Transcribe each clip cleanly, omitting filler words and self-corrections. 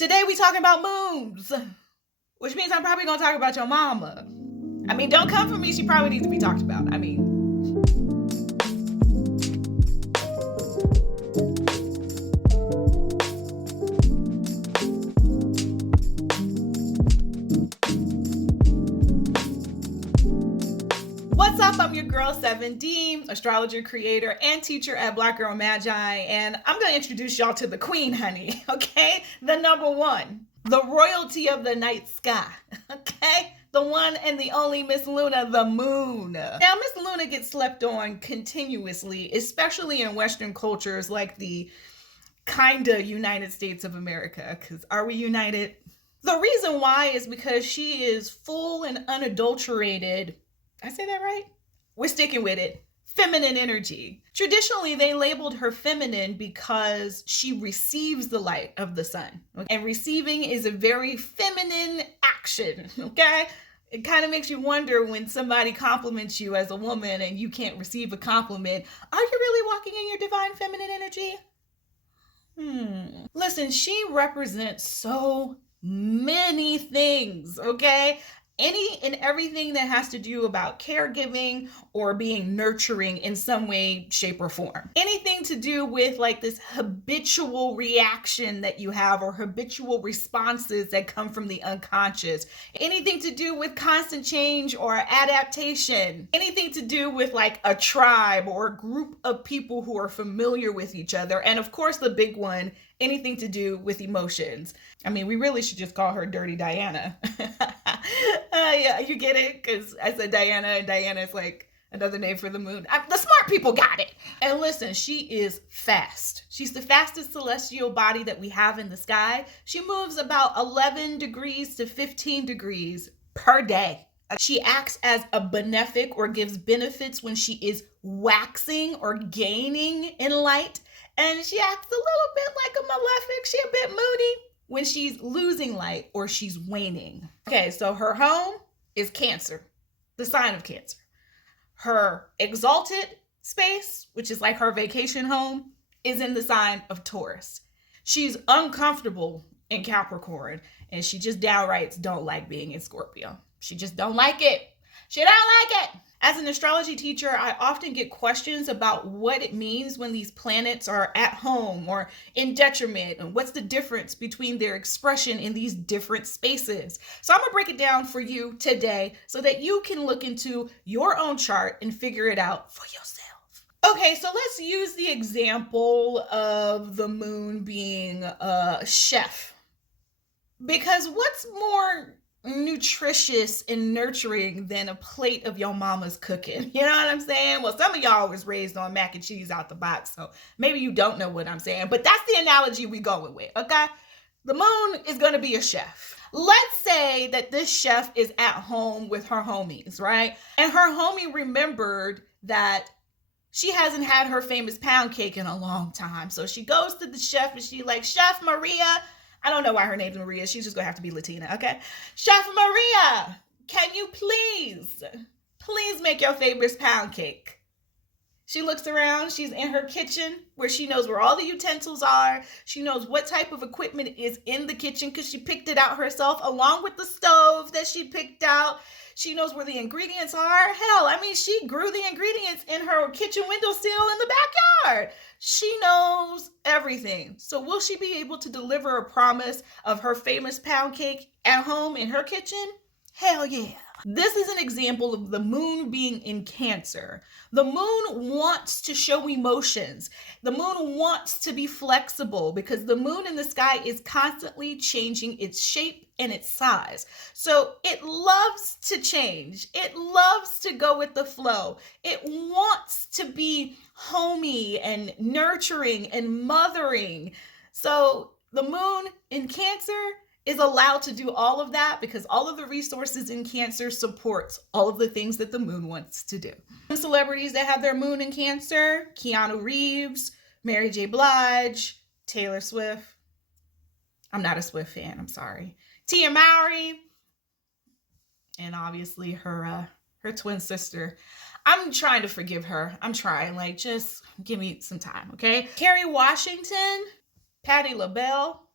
Today we talking about moons, which means I'm probably gonna talk about your mama. I mean, don't come for me, she probably needs to be talked about. What's up? I'm your girl 7D, astrologer, creator, and teacher at Black Girl Magi, and I'm gonna introduce y'all to the queen, honey, okay? The number one, the royalty of the night sky, okay? The one and the only Miss Luna, the moon. Now, Miss Luna gets slept on continuously, especially in Western cultures like the kinda United States of America, because are we united? The reason why is because she is full and unadulterated, I say that right? We're sticking with it. Feminine energy. Traditionally, they labeled her feminine because she receives the light of the sun. And receiving is a very feminine action, okay? It kind of makes you wonder when somebody compliments you as a woman and you can't receive a compliment. Are you really walking in your divine feminine energy? Listen, she represents so many things, okay? Any and everything that has to do about caregiving or being nurturing in some way, shape, or form. Anything to do with like this habitual reaction that you have or habitual responses that come from the unconscious. Anything to do with constant change or adaptation. Anything to do with like a tribe or a group of people who are familiar with each other. And of course, the big one, anything to do with emotions. I mean, we really should just call her Dirty Diana. Yeah, you get it? Because I said Diana, and Diana is like another name for the moon. The smart people got it. And listen, she is fast. She's the fastest celestial body that we have in the sky. She moves about 11 degrees to 15 degrees per day. She acts as a benefic or gives benefits when she is waxing or gaining in light. And she acts a little bit like a malefic. She's a bit moody when she's losing light or she's waning. Okay, so her home is Cancer, the sign of Cancer. Her exalted space, which is like her vacation home, is in the sign of Taurus. She's uncomfortable in Capricorn, and she just downright don't like being in Scorpio. She just don't like it. She don't like it. As an astrology teacher, I often get questions about what it means when these planets are at home or in detriment, and what's the difference between their expression in these different spaces. So I'm gonna break it down for you today so that you can look into your own chart and figure it out for yourself. Okay, so let's use the example of the moon being a chef. Because what's more nutritious and nurturing than a plate of your mama's cooking? You know what I'm saying? Well, some of y'all was raised on mac and cheese out the box, so maybe you don't know what I'm saying, but that's the analogy we going with, okay? The moon is going to be a chef. Let's say that this chef is at home with her homies, right? And her homie remembered that she hasn't had her famous pound cake in a long time. So she goes to the chef and she like, Chef Maria, I don't know why her name's Maria. She's just going to have to be Latina, okay? Chef Maria, can you please make your favorite pound cake? She looks around. She's in her kitchen where she knows where all the utensils are. She knows what type of equipment is in the kitchen because she picked it out herself along with the stove that she picked out. She knows where the ingredients are. Hell, I mean, she grew the ingredients in her kitchen windowsill in the backyard. She knows everything. So will she be able to deliver a promise of her famous pound cake at home in her kitchen? Hell yeah. This is an example of the moon being in Cancer. The moon wants to show emotions. The moon wants to be flexible because the moon in the sky is constantly changing its shape and its size. So it loves to change. It loves to go with the flow. It wants to be homey and nurturing and mothering. So the moon in Cancer is allowed to do all of that because all of the resources in Cancer supports all of the things that the moon wants to do. Some celebrities that have their moon in Cancer: Keanu Reeves, Mary J. Blige, Taylor Swift. I'm not a Swift fan, I'm sorry. Tia Mowry, and obviously her twin sister. I'm trying to forgive her. I'm trying, like, just give me some time, okay? Kerry Washington, Patti LaBelle,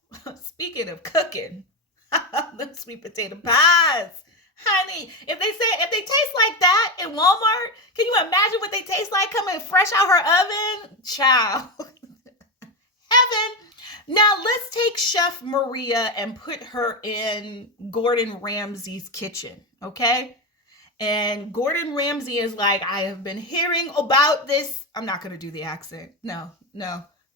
Speaking of cooking, the sweet potato pies. Honey, if they taste like that in Walmart, can you imagine what they taste like coming fresh out her oven? Child. Heaven. Now let's take Chef Maria and put her in Gordon Ramsay's kitchen, okay? And Gordon Ramsay is like, I have been hearing about this. I'm not going to do the accent. No.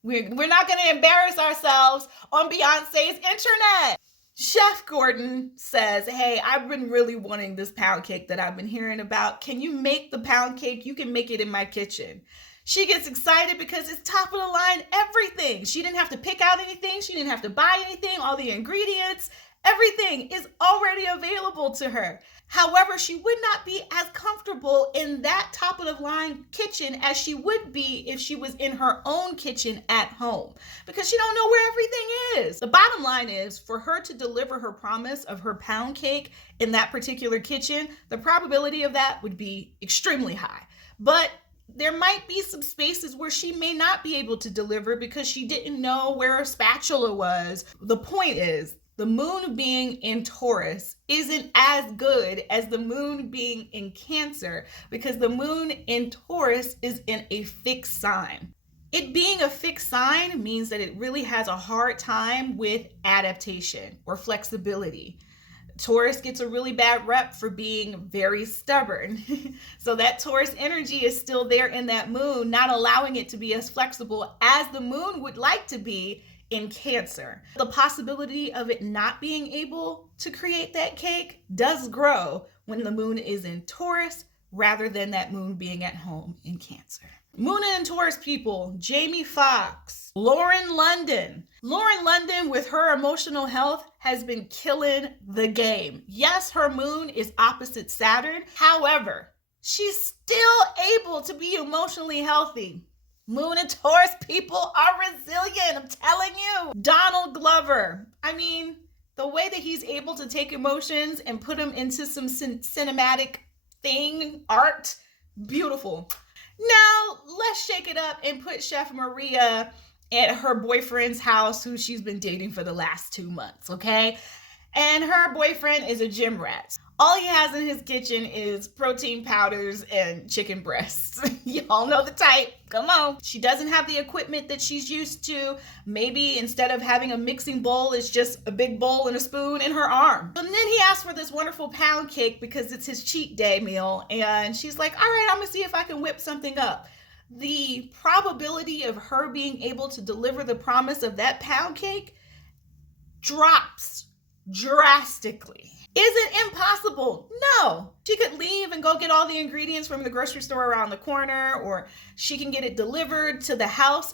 We're not going to embarrass ourselves on Beyonce's internet. Chef Gordon says, hey, I've been really wanting this pound cake that I've been hearing about. Can you make the pound cake? You can make it in my kitchen. She gets excited because it's top of the line everything. She didn't have to pick out anything. She didn't have to buy anything. All the ingredients, everything is already available to her. However, she would not be as comfortable in that top of the line kitchen as she would be if she was in her own kitchen at home, because she don't know where everything is. The bottom line is, for her to deliver her promise of her pound cake in that particular kitchen, the probability of that would be extremely high. But there might be some spaces where she may not be able to deliver because she didn't know where her spatula was. The point is, the moon being in Taurus isn't as good as the moon being in Cancer, because the moon in Taurus is in a fixed sign. It being a fixed sign means that it really has a hard time with adaptation or flexibility. Taurus gets a really bad rep for being very stubborn. So that Taurus energy is still there in that moon, not allowing it to be as flexible as the moon would like to be in Cancer. The possibility of it not being able to create that cake does grow when the moon is in Taurus rather than that moon being at home in Cancer. Moon and Taurus people, Jamie Foxx, Lauren London. Lauren London, with her emotional health, has been killing the game. Yes, her moon is opposite Saturn. However, she's still able to be emotionally healthy. Moon and Taurus people are resilient, I'm telling you. Donald Glover. I mean, the way that he's able to take emotions and put them into some cinematic art, beautiful. Now, let's shake it up and put Chef Maria at her boyfriend's house, who she's been dating for the last 2 months, okay? And her boyfriend is a gym rat. All he has in his kitchen is protein powders and chicken breasts. Y'all know the type. Come on. She doesn't have the equipment that she's used to. Maybe instead of having a mixing bowl, it's just a big bowl and a spoon in her arm. And then he asked for this wonderful pound cake because it's his cheat day meal. And she's like, all right, I'm going to see if I can whip something up. The probability of her being able to deliver the promise of that pound cake drops drastically. Is it impossible? No. She could leave and go get all the ingredients from the grocery store around the corner, or she can get it delivered to the house.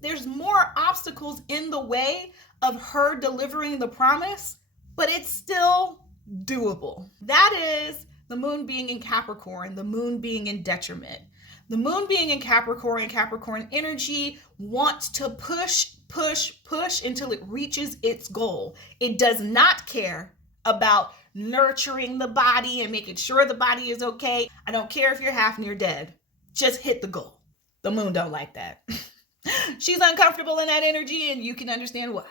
There's more obstacles in the way of her delivering the promise, but it's still doable. That is the moon being in Capricorn, the moon being in detriment. The moon being in Capricorn and Capricorn energy wants to push until it reaches its goal. It does not care about nurturing the body and making sure the body is okay. I don't care if you're half near dead. Just hit the goal. The moon don't like that. She's uncomfortable in that energy, and you can understand why.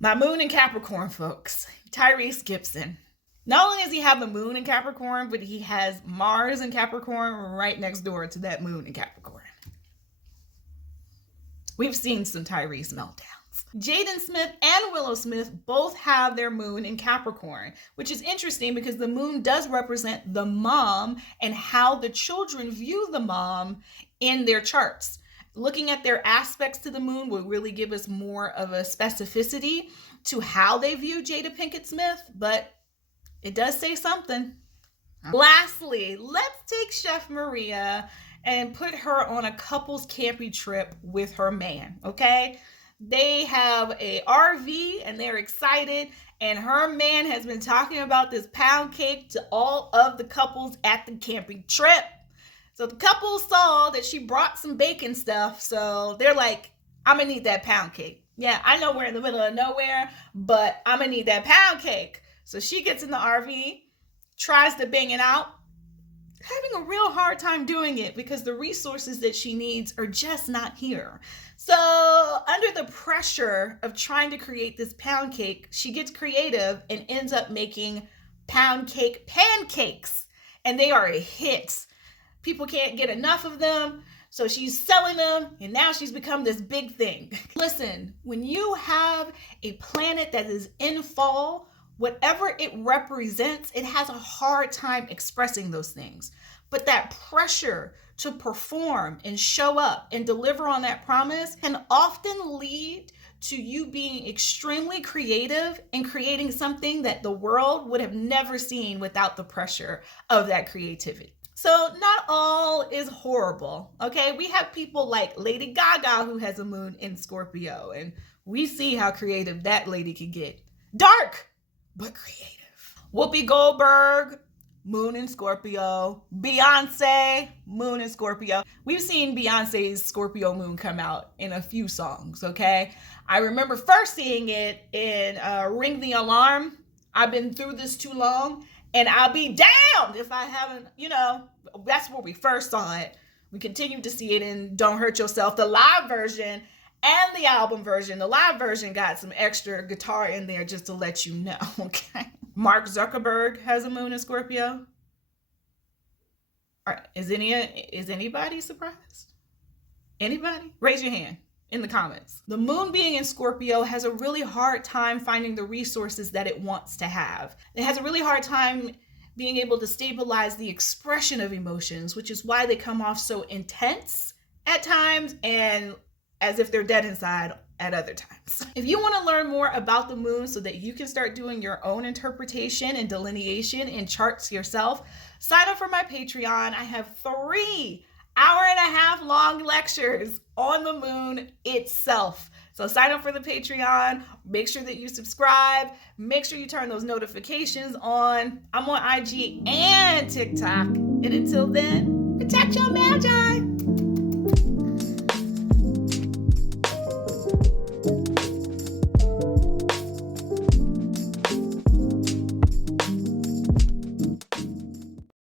My moon in Capricorn, folks. Tyrese Gibson. Not only does he have the moon in Capricorn, but he has Mars in Capricorn right next door to that moon in Capricorn. We've seen some Tyrese meltdowns. Jaden Smith and Willow Smith both have their moon in Capricorn, which is interesting because the moon does represent the mom and how the children view the mom in their charts. Looking at their aspects to the moon will really give us more of a specificity to how they view Jada Pinkett Smith, but it does say something. Lastly, let's take Chef Maria and put her on a couples camping trip with her man, okay? They have a RV and they're excited, and her man has been talking about this pound cake to all of the couples at the camping trip. So the couple saw that she brought some bacon stuff, so they're like, I'm gonna need that pound cake. Yeah, I know we're in the middle of nowhere, but I'm gonna need that pound cake. So she gets in the RV, tries to bang it out, having a real hard time doing it because the resources that she needs are just not here. So under the pressure of trying to create this pound cake, she gets creative and ends up making pound cake pancakes. And they are a hit. People can't get enough of them. So she's selling them, and now she's become this big thing. Listen, when you have a planet that is in fall, whatever it represents, it has a hard time expressing those things. But that pressure to perform and show up and deliver on that promise can often lead to you being extremely creative and creating something that the world would have never seen without the pressure of that creativity. So not all is horrible, okay? We have people like Lady Gaga who has a moon in Scorpio, and we see how creative that lady can get. Dark, but creative. Whoopi Goldberg, moon in Scorpio. Beyonce, moon in Scorpio. We've seen Beyonce's Scorpio moon come out in a few songs, okay? I remember first seeing it in Ring the Alarm. I've been through this too long. And I'll be damned if I haven't, that's where we first saw it. We continue to see it in Don't Hurt Yourself, the live version and the album version. The live version got some extra guitar in there just to let you know, okay? Mark Zuckerberg has a moon in Scorpio. All right, is anybody surprised? Anybody? Raise your hand in the comments. The moon being in Scorpio has a really hard time finding the resources that it wants to have. It has a really hard time being able to stabilize the expression of emotions, which is why they come off so intense at times and as if they're dead inside at other times. If you want to learn more about the moon so that you can start doing your own interpretation and delineation in charts yourself, sign up for my Patreon. I have 3 hour-and-a-half long lectures on the moon itself. So sign up for the Patreon. Make sure that you subscribe. Make sure you turn those notifications on. I'm on IG and TikTok. And until then, protect your magi.